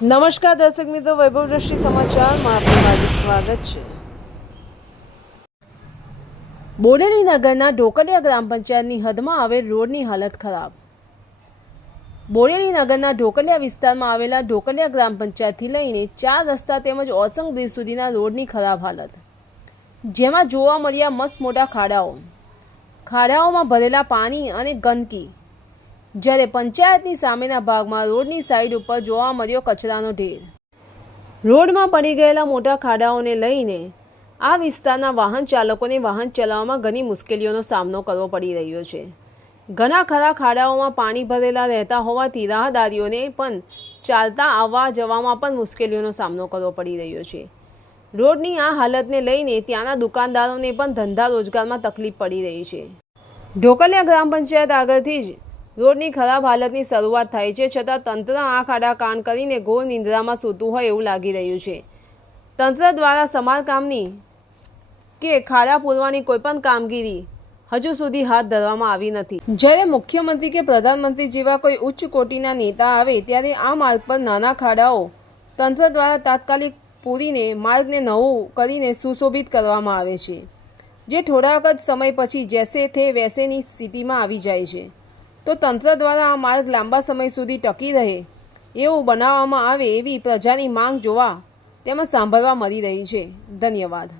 નમસ્કાર દર્શક મિત્રો, વૈભવ દ્રષ્ટિ સમાચારમાં આપનું હાર્દિક સ્વાગત છે. બોડેલી નગરના ઢોકલિયા ગ્રામ પંચાયતની હદમાં આવેલ રોડની હાલત ખરાબ. બોડેલી નગરના ઢોકલિયા વિસ્તારમાં આવેલા ઢોકલિયા ગ્રામ પંચાયતથી લઈને ચાર રસ્તા તેમજ ઓસંગ બ્રિજ સુધીના રોડની ખરાબ હાલત. જેમાં જોવા મળ્યા મસ્ત મોટા ખાડાઓ. ખાડાઓમાં ભરેલા પાણી અને ગંદકી. જ્યારે પંચાયતની સામેના ભાગમાં રોડની સાઈડ ઉપર જોવા મળ્યો કચરાનો ઢેર. રોડમાં પડી ગયેલા મોટા ખાડાઓને લઈને આ વિસ્તારના વાહન ચાલકોને વાહન ચલાવવામાં ઘણી મુશ્કેલીઓનો સામનો કરવો પડી રહ્યો છે. ઘણા ખરા ખાડાઓમાં પાણી ભરેલા રહેતા હોવાથી રાહદારીઓને પણ ચાલતા આવવા જવામાં પણ મુશ્કેલીઓનો સામનો કરવો પડી રહ્યો છે. રોડની આ હાલતને લઈને ત્યાંના દુકાનદારોને પણ ધંધા રોજગારમાં તકલીફ પડી રહી છે. ઢોકલિયા ગ્રામ પંચાયત આગળથી જ રોડની ખરાબ હાલતની શરૂઆત થાય છે, છતાં તંત્ર આ ખાડા કાન કરીને ઘોર નિંદ્રામાં સૂતું હોય એવું લાગી રહ્યું છે. તંત્ર દ્વારા સમારકામની કે ખાડા પૂરવાની કોઈપણ કામગીરી હજુ સુધી હાથ ધરવામાં આવી નથી. જ્યારે મુખ્યમંત્રી કે પ્રધાનમંત્રી જેવા કોઈ ઉચ્ચ કોટીના નેતા આવે, ત્યારે આ માર્ગ પર નાના ખાડાઓ તંત્ર દ્વારા તાત્કાલિક પૂરીને માર્ગને નવું કરીને સુશોભિત કરવામાં આવે છે, જે થોડાક જ સમય પછી જેસે થે વેસેની સ્થિતિમાં આવી જાય છે. તો તંત્ર દ્વારા આ માર્ગ લાંબા સમય સુધી ટકી રહે, એવું બનાવવામાં આવે એવી પ્રજાની માંગ જોવા તેમાં સાંભળવા મળી રહી છે. ધન્યવાદ.